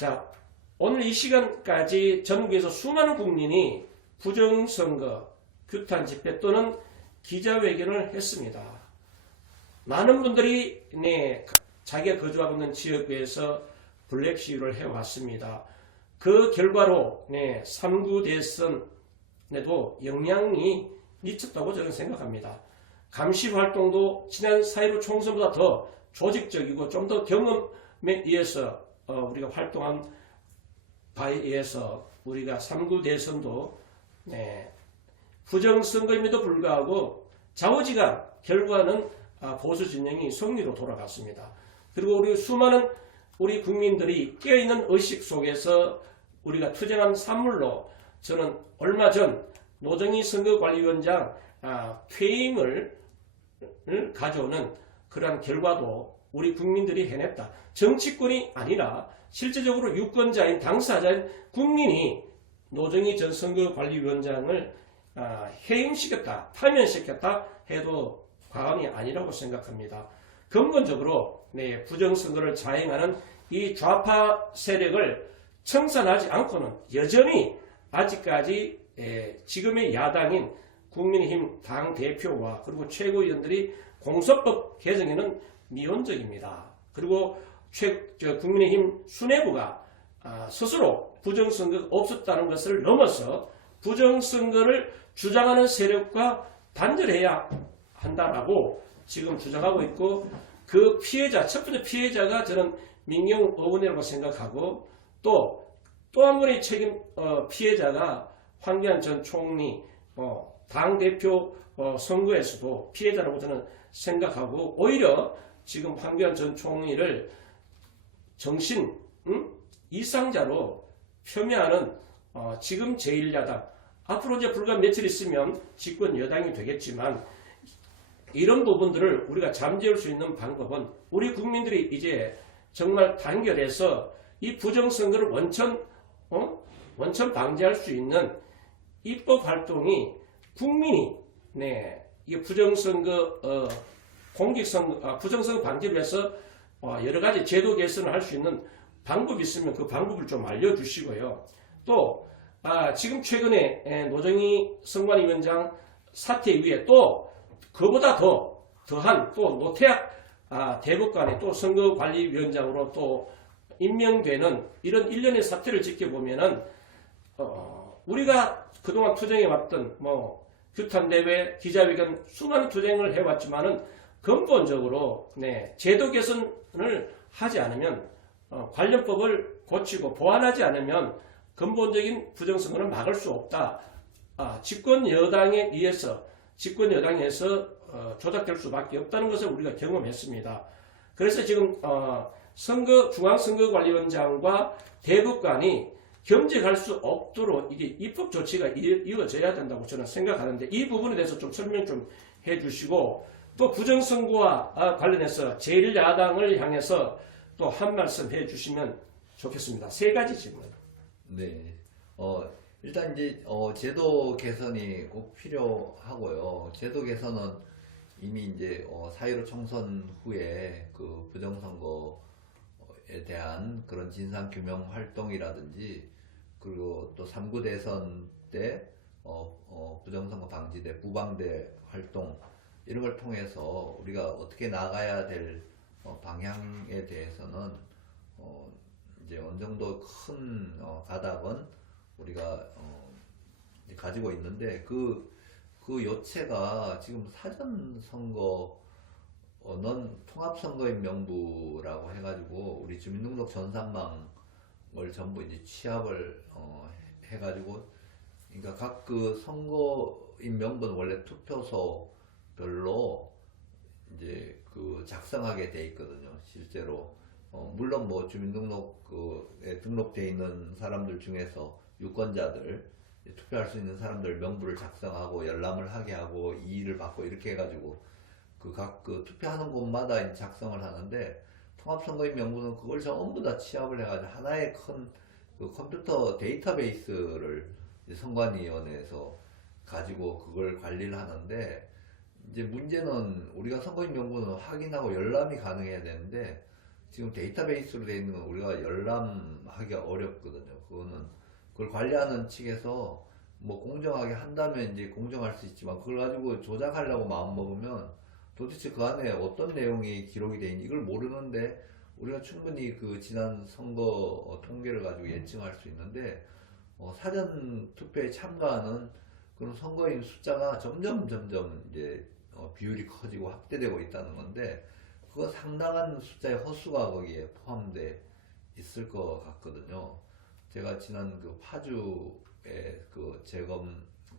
자, 오늘 이 시간까지 전국에서 수많은 국민이 부정선거, 규탄 집회 또는 기자회견을 했습니다. 많은 분들이 자기가 거주하고 있는 지역구에서 블랙 시위를 해왔습니다. 그 결과로 3구 대선에도 영향이 미쳤다고 저는 생각합니다. 감시 활동도 지난 4.15 총선보다 더 조직적이고 좀 더 경험에 의해서 우리가 활동한 바에 의해서 우리가 3구 대선도 부정선거임에도 불구하고 좌우지간 결과는 보수 진영이 승리로 돌아갔습니다. 그리고 우리 수많은 우리 국민들이 깨어있는 의식 속에서 우리가 투쟁한 산물로 저는 얼마 전 노정희 선거관리위원장 퇴임을 가져오는 그러한 결과도 우리 국민들이 해냈다. 정치권이 아니라 실제적으로 유권자인 당사자인 국민이 노정희 전 선거관리위원장을 해임시켰다, 파면시켰다 해도 과언이 아니라고 생각합니다. 근본적으로 부정선거를 자행하는 이 좌파 세력을 청산하지 않고는 여전히 아직까지 지금의 야당인 국민의힘 당대표와 그리고 최고위원들이 공수법 개정에는 미온적입니다. 그리고 국민의힘 수뇌부가 스스로 부정선거가 없었다는 것을 넘어서 부정선거를 주장하는 세력과 단절해야 한다라고 지금 주장하고 있고, 그 피해자, 첫 번째 피해자가 저는 민경욱 의원이라고 생각하고, 또 한 분의 피해자가 황교안 전 총리 당대표 선거에서도 피해자라고 저는 생각하고, 오히려 지금 황교안 전 총리를 정신 이상자로 폄훼하는 지금 제1야당, 앞으로 이제 불과 며칠 있으면 집권 여당이 되겠지만, 이런 부분들을 우리가 잠재울 수 있는 방법은 우리 국민들이 이제 정말 단결해서 이 부정선거를 원천 방지할 수 있는 입법 활동이 국민이 이 부정선거 부정선거 방지를 위해서 여러 가지 제도 개선을 할 수 있는 방법이 있으면 그 방법을 좀 알려주시고요. 또 지금 최근에 노정희 선관위원장 사태 이후에 또 그보다 더한 또 노태학 대법관의 또 선거관리위원장으로 또 임명되는 이런 일련의 사태를 지켜보면은 우리가 그동안 투쟁해왔던 규탄대회, 기자회견 수많은 투쟁을 해왔지만은 근본적으로 제도 개선을 하지 않으면 관련법을 고치고 보완하지 않으면 근본적인 부정선거는 막을 수 없다. 집권 여당에 의해서 조작될 수밖에 없다는 것을 우리가 경험했습니다. 그래서 지금 중앙선거관리원장과 대법관이 겸직할 수 없도록 이게 입법 조치가 이어져야 된다고 저는 생각하는데, 이 부분에 대해서 좀 설명 좀 해주시고, 또 부정선거와 관련해서 제1야당을 향해서 또 한 말씀 해주시면 좋겠습니다. 세 가지 질문. 네. 일단 이제 제도 개선이 꼭 필요하고요. 제도 개선은 이미 이제 4.15 총선 후에 그 부정선거에 대한 그런 진상규명 활동이라든지, 그리고 또 3구 대선 때 부정선거 방지대, 부방대 활동, 이런 걸 통해서 우리가 어떻게 나가야 될 방향에 대해서는 이제 어느 정도 큰 가닥은 우리가 가지고 있는데, 그 요체가 지금 사전선거는 통합선거인 명부라고 해가지고 우리 주민등록 전산망을 전부 이제 취합을 해가지고, 그러니까 각 그 선거인 명부는 원래 투표소별로 이제 그 작성하게 돼 있거든요. 실제로 물론 뭐 주민등록에 등록되어 있는 사람들 중에서 유권자들, 투표할 수 있는 사람들 명부를 작성하고 열람을 하게 하고 이의를 받고 이렇게 해가지고 그 각 그 투표하는 곳마다 작성을 하는데, 통합선거인 명부는 그걸 전부 다 취합을 해가지고 하나의 큰 그 컴퓨터 데이터베이스를 선관위원회에서 가지고 그걸 관리를 하는데, 이제 문제는 우리가 선거인 명부는 확인하고 열람이 가능해야 되는데, 지금 데이터베이스로 되어 있는 건 우리가 열람하기가 어렵거든요. 그걸 관리하는 측에서 뭐 공정하게 한다면 이제 공정할 수 있지만 그걸 가지고 조작하려고 마음 먹으면 도대체 그 안에 어떤 내용이 기록이 돼 있는지 이걸 모르는데 우리가 충분히 그 지난 선거 통계를 가지고 예측할 수 있는데 사전 투표에 참가하는 그런 선거인 숫자가 점점 이제 비율이 커지고 확대되고 있다는 건데 그거 상당한 숫자의 허수가 거기에 포함돼 있을 것 같거든요. 제가 지난 그 파주에 그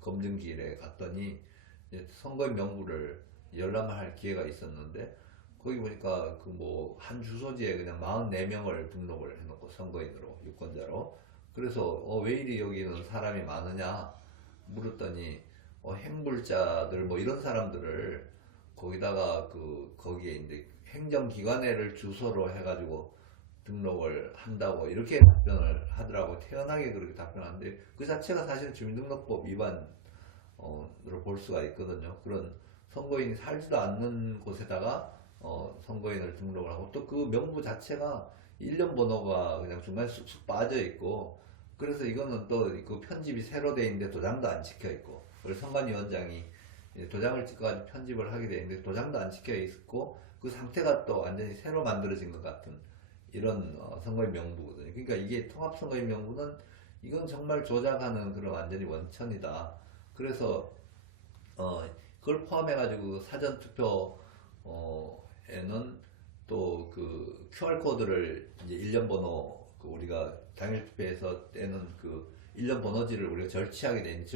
검증기일에 갔더니 이제 선거인 명부를 열람을 할 기회가 있었는데 거기 보니까 그 뭐 한 주소지에 그냥 44명을 등록을 해놓고 선거인으로 유권자로 그래서 왜 이리 여기는 사람이 많으냐 물었더니 행불자들 뭐 이런 사람들을 거기다가 거기에 이제 행정기관에를 주소로 해가지고 등록을 한다고 이렇게 답변을 하더라고. 태연하게 그렇게 답변하는데 그 자체가 사실 주민등록법 위반으로 볼 수가 있거든요. 그런 선거인이 살지도 않는 곳에다가 선거인을 등록을 하고 또 그 명부 자체가 일련 번호가 그냥 중간에 쑥쑥 빠져 있고 그래서 이거는 또 그 편집이 새로 돼 있는데 도장도 안 찍혀 있고 우리 선관위원장이 도장을 찍어가지고 편집을 하게 돼 있는데 도장도 안 찍혀 있고 그 상태가 또 완전히 새로 만들어진 것 같은 이런 선거인 명부거든요. 그러니까 이게 통합선거인 명부는 이건 정말 조작하는 그런 완전히 원천이다. 그래서 그걸 포함해가지고 사전투표에는 또 그 QR코드를 이제 일련 번호 우리가 당일 투표에서 떼는 그 일련 번호지를 우리가 절취하게 돼 있는데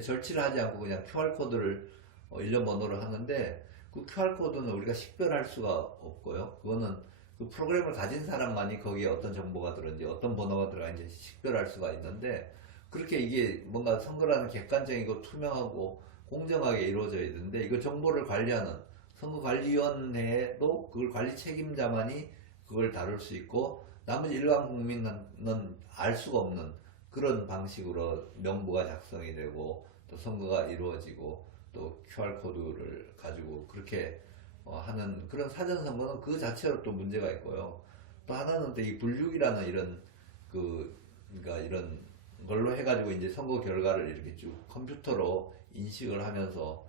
절취를 하지 않고 그냥 QR코드를 일련 번호를 하는데 그 QR코드는 우리가 식별할 수가 없고요. 그거는 그 프로그램을 가진 사람만이 거기에 어떤 정보가 들어있는지 어떤 번호가 들어가는지 식별할 수가 있는데 그렇게 이게 뭔가 선거라는 객관적이고 투명하고 공정하게 이루어져야 되는데 이거 정보를 관리하는 선거관리위원회도 그걸 관리 책임자만이 그걸 다룰 수 있고 나머지 일반 국민은 알 수가 없는 그런 방식으로 명부가 작성이 되고 또 선거가 이루어지고 또 QR코드를 가지고 그렇게 하는 그런 사전선거는 그 자체로 또 문제가 있고요. 또 하나는 또 이 분류기라는 그러니까 이런 걸로 해가지고 이제 선거 결과를 이렇게 쭉 컴퓨터로 인식을 하면서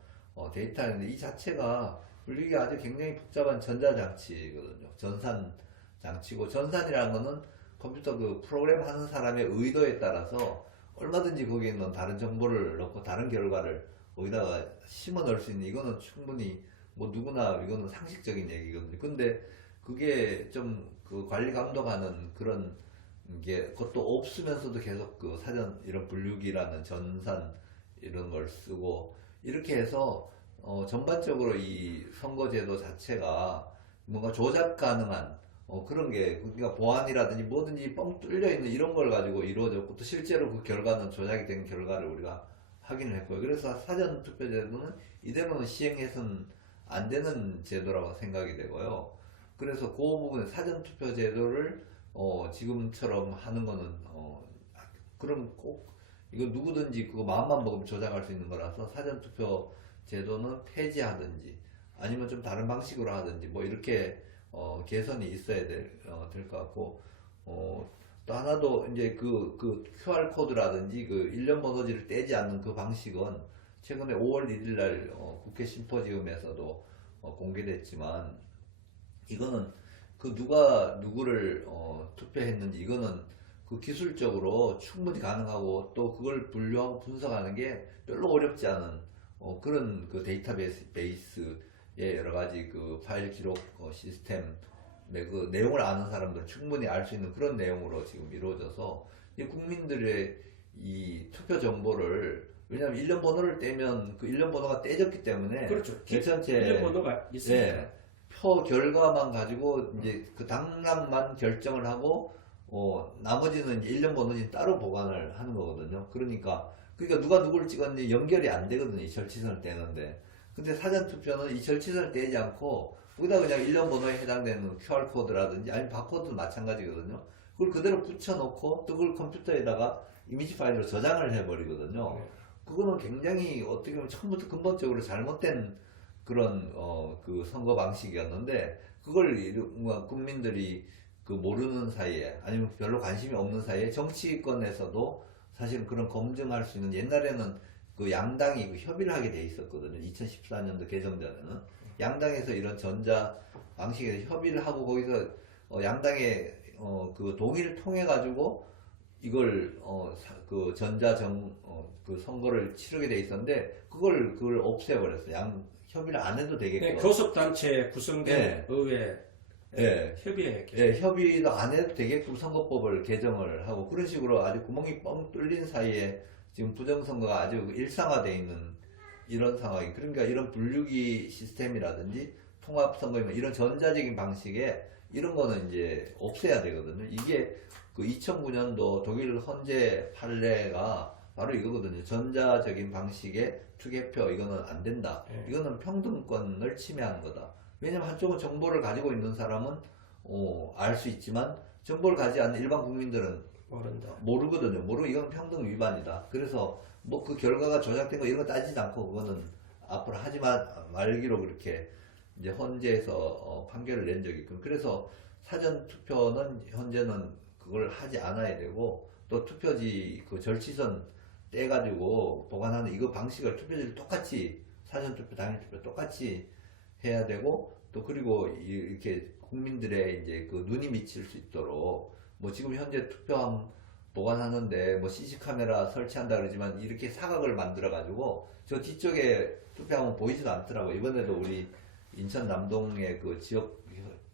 데이터인데 이 자체가 분류기가 아주 굉장히 복잡한 전자장치거든요. 전산장치고 전산이라는 거는 컴퓨터 그 프로그램 하는 사람의 의도에 따라서 얼마든지 거기에는 다른 정보를 넣고 다른 결과를 거기다가 심어 넣을 수 있는 이거는 충분히 뭐 누구나 이거는 상식적인 얘기거든요. 근데 그게 좀 그 관리 감독하는 그런 게 그것도 없으면서도 계속 그 사전 이런 분류기라는 전산 이런 걸 쓰고 이렇게 해서 전반적으로 이 선거제도 자체가 뭔가 조작 가능한 그런 게 그러니까 보안이라든지 뭐든지 뻥 뚫려 있는 이런 걸 가지고 이루어졌고 또 실제로 그 결과는 조작이 된 결과를 우리가 확인을 했고요. 그래서 사전 투표제도는 이대로는 시행해서는 안 되는 제도라고 생각이 되고요. 그래서 그 부분에 사전 투표제도를 지금처럼 하는 거는 그럼 꼭 이거 누구든지 그거 마음만 먹으면 조작할 수 있는 거라서 사전 투표 제도는 폐지하든지 아니면 좀 다른 방식으로 하든지 뭐 이렇게 개선이 있어야 될 것 같고 또 하나도 이제 그 QR 코드라든지 그 일련 번호지를 떼지 않는 그 방식은 최근에 5월 1일 날 국회 심포지움에서도 공개됐지만 이거는 그 누가 누구를 투표했는지 이거는 그 기술적으로 충분히 가능하고 또 그걸 분류하고 분석하는 게 별로 어렵지 않은 그런 그 데이터베이스의 여러 가지 그 파일 기록 시스템 그 내용을 아는 사람들 충분히 알 수 있는 그런 내용으로 지금 이루어져서 이 국민들의 이 투표 정보를 왜냐하면 일련 번호를 떼면 그 일련 번호가 떼졌기 때문에 그렇죠. 전체 일련 번호가 있으니까. 표 결과만 가지고 이제 그 당락만 결정을 하고 나머지는 이제 일련 번호는 따로 보관을 하는 거거든요. 그러니까 누가 누구를 찍었는지 연결이 안 되거든요. 이 절치선을 떼는데. 근데 사전투표는 이 절치선을 떼지 않고 거기다 그냥 일련 번호에 해당되는 QR코드라든지 아니면 바코드도 마찬가지거든요. 그걸 그대로 붙여놓고 또 그걸 컴퓨터에다가 이미지 파일로 저장을 해버리거든요. 그거는 굉장히 어떻게 보면 처음부터 근본적으로 잘못된 그런 그 선거 방식이었는데 그걸 국민들이 그 모르는 사이에 아니면 별로 관심이 없는 사이에 정치권에서도 사실 그런 검증할 수 있는 옛날에는 그 양당이 그 협의를 하게 돼 있었거든요. 2014년도 개정 전에는 양당에서 이런 전자 방식에 협의를 하고 거기서 양당의 그 동의를 통해 가지고 이걸 그 그 선거를 치르게 돼 있었는데 그걸 없애버렸어요. 협의를 안 해도 네, 되게끔. 교섭단체 구성된 네. 의회 예. 협의회 예, 협의도 안 해도 되게끔 선거법을 개정을 하고 그런 식으로 아주 구멍이 뻥 뚫린 사이에 지금 부정선거가 아주 일상화되어 있는 이런 상황이 그러니까 이런 분류기 시스템이라든지 통합선거이면 이런 전자적인 방식에 이런 거는 이제 없애야 되거든요. 이게 그 2009년도 독일 헌재 판례가 바로 이거거든요. 전자적인 방식의 투개표 이거는 안 된다. 이거는 평등권을 침해하는 거다. 왜냐면 한쪽은 정보를 가지고 있는 사람은 알 수 있지만 정보를 가지지 않는 일반 국민들은 모른다. 모르거든요. 모르고 이건 평등 위반이다. 그래서 뭐 그 결과가 조작된 거 이런 거 따지지 않고 그거는 앞으로 하지 말기로 그렇게 이제 헌재에서 판결을 낸 적이 있고 그래서 사전 투표는 현재는 그걸 하지 않아야 되고 또 투표지 그 절취선 떼가지고 보관하는 이거 방식을 투표지를 똑같이 사전 투표 당일 투표 똑같이 해야 되고 또 그리고 이렇게 국민들의 이제 그 눈이 미칠 수 있도록 뭐 지금 현재 투표함 보관하는데 뭐 CC 카메라 설치한다 그러지만 이렇게 사각을 만들어 가지고 저 뒤쪽에 투표함은 보이지도 않더라고. 이번에도 우리 인천 남동의 그 지역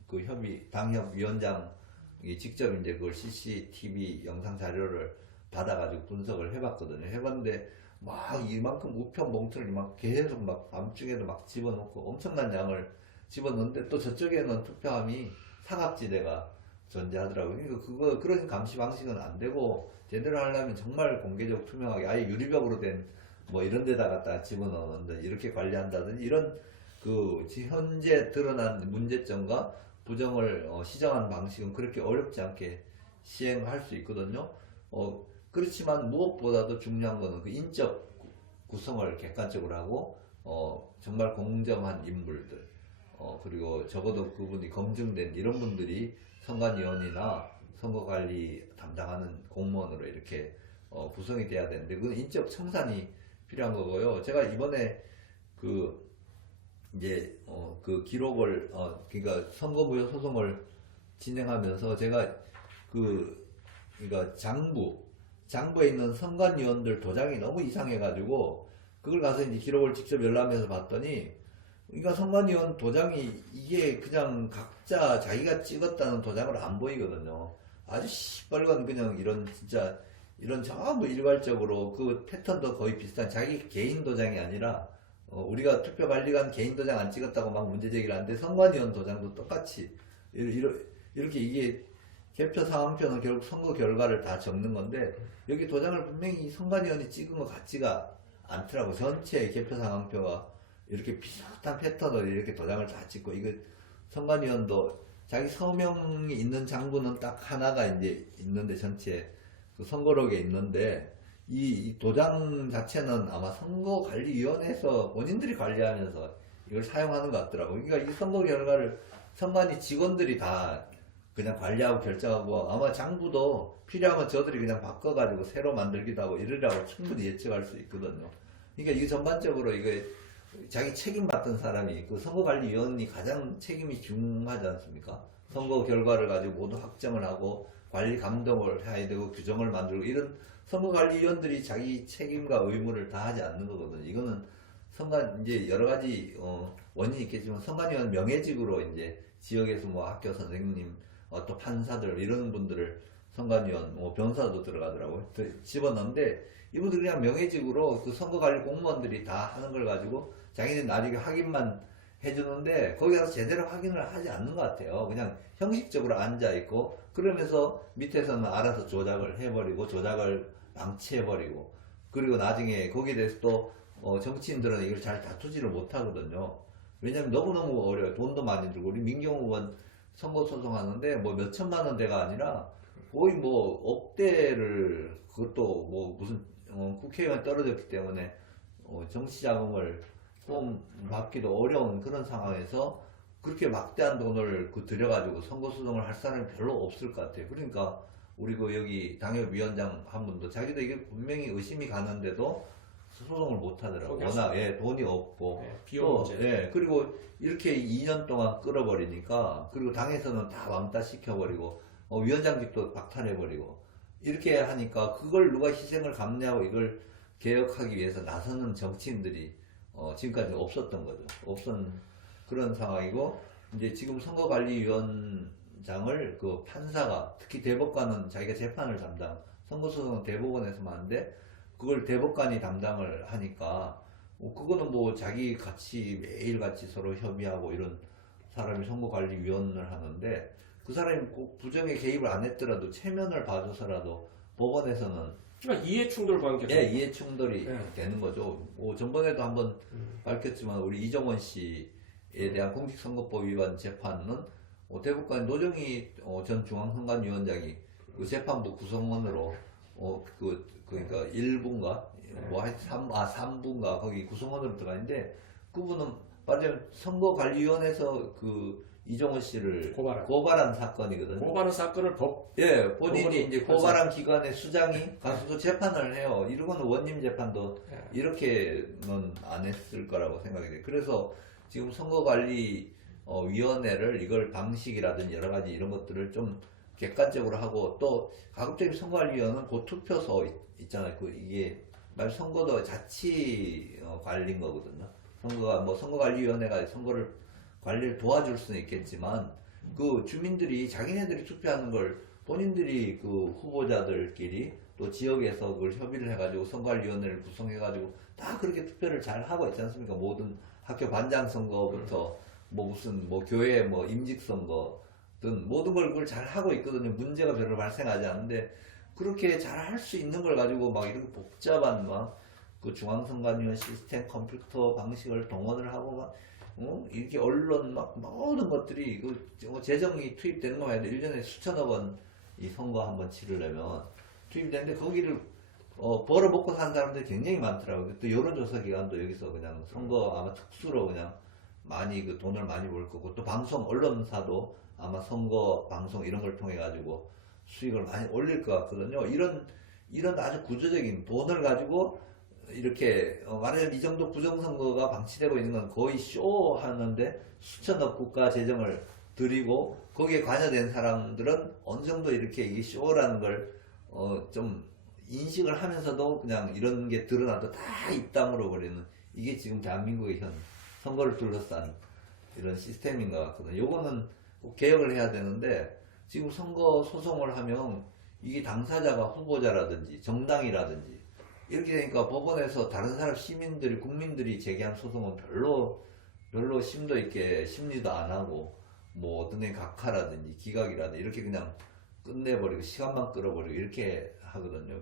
그 협의 당협 위원장이 직접 이제 그걸 CCTV 영상 자료를 받아가지고 분석을 해봤거든요. 해봤는데 막 이만큼 우편 봉투를 막 계속 막 밤중에도 막 집어넣고 엄청난 양을 집어넣는데 또 저쪽에는 투표함이 사각지대가 존재하더라고요. 그러니까 그런 감시 방식은 안 되고 제대로 하려면 정말 공개적 투명하게 아예 유리벽으로 된 뭐 이런 데다 갖다 집어넣는다 이렇게 관리한다든지 이런 그 현재 드러난 문제점과 부정을 시정하는 방식은 그렇게 어렵지 않게 시행할 수 있거든요. 그렇지만 무엇보다도 중요한 거는 그 인적 구성을 객관적으로 하고 정말 공정한 인물들 그리고 적어도 그분이 검증된 이런 분들이 선관위원이나 선거관리 담당하는 공무원으로 이렇게 구성이 돼야 되는데 그건 인적 청산이 필요한 거고요. 제가 이번에 그 이제 그 기록을 그러니까 선거무효 소송을 진행하면서 제가 그러니까 장부에 있는 선관위원들 도장이 너무 이상해가지고 그걸 가서 이제 기록을 직접 열람해서 봤더니 그러니까 선관위원 도장이 이게 그냥 각자 자기가 찍었다는 도장으로 안 보이거든요. 아주 시뻘건 그냥 이런 진짜 이런 전부 일괄적으로 그 패턴도 거의 비슷한 자기 개인 도장이 아니라 우리가 투표관리관 개인 도장 안 찍었다고 막 문제제기를 하는데 선관위원 도장도 똑같이 이렇게 이게 개표 상황표는 결국 선거 결과를 다 적는 건데 여기 도장을 분명히 선관위원이 찍은 것 같지가 않더라고. 전체 개표 상황표가 이렇게 비슷한 패턴으로 이렇게 도장을 다 찍고 이거 선관위원도 자기 서명이 있는 장부는 딱 하나가 이제 있는데 전체 그 선거록에 있는데 이 도장 자체는 아마 선거관리위원회에서 본인들이 관리하면서 이걸 사용하는 것 같더라고. 그러니까 이 선거 결과를 선관위 직원들이 다 그냥 관리하고 결정하고 아마 장부도 필요하면 저들이 그냥 바꿔가지고 새로 만들기도 하고 이러라고 충분히 예측할 수 있거든요. 그러니까 이게 전반적으로 이게 자기 책임 맡은 사람이 그 선거관리위원이 가장 책임이 중하지 않습니까? 선거 결과를 가지고 모두 확정을 하고 관리 감독을 해야 되고 규정을 만들고 이런 선거관리위원들이 자기 책임과 의무를 다하지 않는 거거든요. 이거는 이제 여러 가지 원인이 있겠지만 선관위원 명예직으로 이제 지역에서 뭐 학교 선생님 또 판사들 이런 분들을 선관위원 뭐 변사도 들어가더라고요. 집어넣는데 이분들 그냥 명예직으로 그 선거관리 공무원들이 다 하는 걸 가지고 자기는 나중에 확인만 해주는데 거기 가서 제대로 확인을 하지 않는 것 같아요. 그냥 형식적으로 앉아있고 그러면서 밑에서는 알아서 조작을 해버리고 조작을 방치해버리고 그리고 나중에 거기에 대해서 또 정치인들은 이걸 잘 다투지를 못하거든요. 왜냐면 너무너무 어려워요. 돈도 많이 들고 우리 민경욱 의원 선거 소송하는데 뭐 몇 천만 원대가 아니라 거의 뭐 억대를 그것도 뭐 무슨 국회의원 떨어졌기 때문에 정치 자금을 좀 받기도 어려운 그런 상황에서 그렇게 막대한 돈을 들여가지고 선거 수정을 할 사람이 별로 없을 것 같아요. 그러니까 우리 여기 당협위원장 한 분도 자기도 이게 분명히 의심이 가는데도 소송을 못 하더라고요. 포기할 수 워낙 돈이 없고 네, 비용 또 문제. 그리고 이렇게 2년 동안 끌어버리니까 그리고 당에서는 다 왕따 시켜버리고 위원장직도 박탈해버리고 이렇게 하니까 그걸 누가 희생을 갚냐고 이걸 개혁하기 위해서 나서는 정치인들이 지금까지 없었던 거죠. 없었던 그런 상황이고 이제 지금 선거관리위원장을 그 판사가 특히 대법관은 자기가 재판을 담당 선거소송은 대법원에서만 하는데 그걸 대법관이 담당을 하니까 그거는 뭐 자기 같이 매일같이 서로 협의하고 이런 사람이 선거관리위원을 하는데 그 사람이 꼭 부정에 개입을 안 했더라도 체면을 봐줘서라도 법원에서는 그러니까 이해 충돌 관계가 이해 충돌이 되는 거죠. 전번에도 한번 밝혔지만 우리 이정원 씨에 대한 공직선거법 위반 재판은 대법관 노정희 전 중앙선관위원장이 그 재판부 구성원으로 그러니까 1부인가 뭐 한 3부인가 거기 구성원으로 들어가는데 그분은 말하자면 선거관리위원회에서 그 이정원 씨를 고발한 사건이거든요. 고발한 사건을 본인이 이제 고발한 기관의 수장이 가서도 재판을 해요. 이러고는 원님 재판도 이렇게는 안 했을 거라고 생각이 돼요. 그래서 지금 선거관리위원회를 이걸 방식이라든지 여러 가지 이런 것들을 좀 객관적으로 하고 또 가급적이면 선거관리위원회는 그 투표소 있잖아요. 이게 말 선거도 자치 관리인 거거든요. 선거관리위원회가 선거를 관리를 도와줄 수는 있겠지만 그 주민들이 자기네들이 투표하는 걸 본인들이 그 후보자들끼리 또 지역에서 그걸 협의를 해가지고 선거관리위원회를 구성해가지고 다 그렇게 투표를 잘 하고 있지 않습니까? 모든 학교 반장 선거부터 무슨 교회 임직 선거든 모든 걸 그걸 잘 하고 있거든요. 문제가 별로 발생하지 않는데 그렇게 잘 할 수 있는 걸 가지고 이렇게 복잡한 그 중앙선관위원 시스템 컴퓨터 방식을 동원을 하고 이렇게 언론 모든 것들이 재정이 투입되는 거 말이야. 1년에 수천억 원 이 선거 한번 치르려면 투입되는데 거기를 벌어먹고 사는 사람들이 굉장히 많더라고요. 또 여론조사 기관도 여기서 그냥 선거 아마 특수로 그냥 많이 그 돈을 많이 벌 거고 또 방송 언론사도 아마 선거 방송 이런 걸 통해 가지고 수익을 많이 올릴 것 같거든요. 이런 아주 구조적인 돈을 가지고 이렇게 말하자면 이 정도 부정선거가 방치되고 있는 건 거의 쇼 하는데 수천억 국가 재정을 들이고 거기에 관여된 사람들은 어느 정도 이렇게 이게 쇼라는 걸 좀 인식을 하면서도 그냥 이런 게 드러나도 다 입당으로 버리는 이게 지금 대한민국의 현 선거를 둘러싼 이런 시스템인 것 같거든요. 요거는 꼭 개혁을 해야 되는데 지금 선거 소송을 하면 이게 당사자가 후보자라든지 정당이라든지 이렇게 되니까 법원에서 다른 사람 시민들이 국민들이 제기한 소송은 별로 심도 있게 심리도 안 하고 어떤 게 각하라든지 기각이라든지 이렇게 그냥 끝내버리고 시간만 끌어버리고 이렇게 하거든요.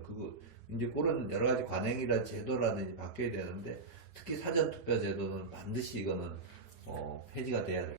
이제 그런 여러 가지 관행이라 제도라든지 바뀌어야 되는데 특히 사전투표 제도는 반드시 이거는 폐지가 돼야 돼요.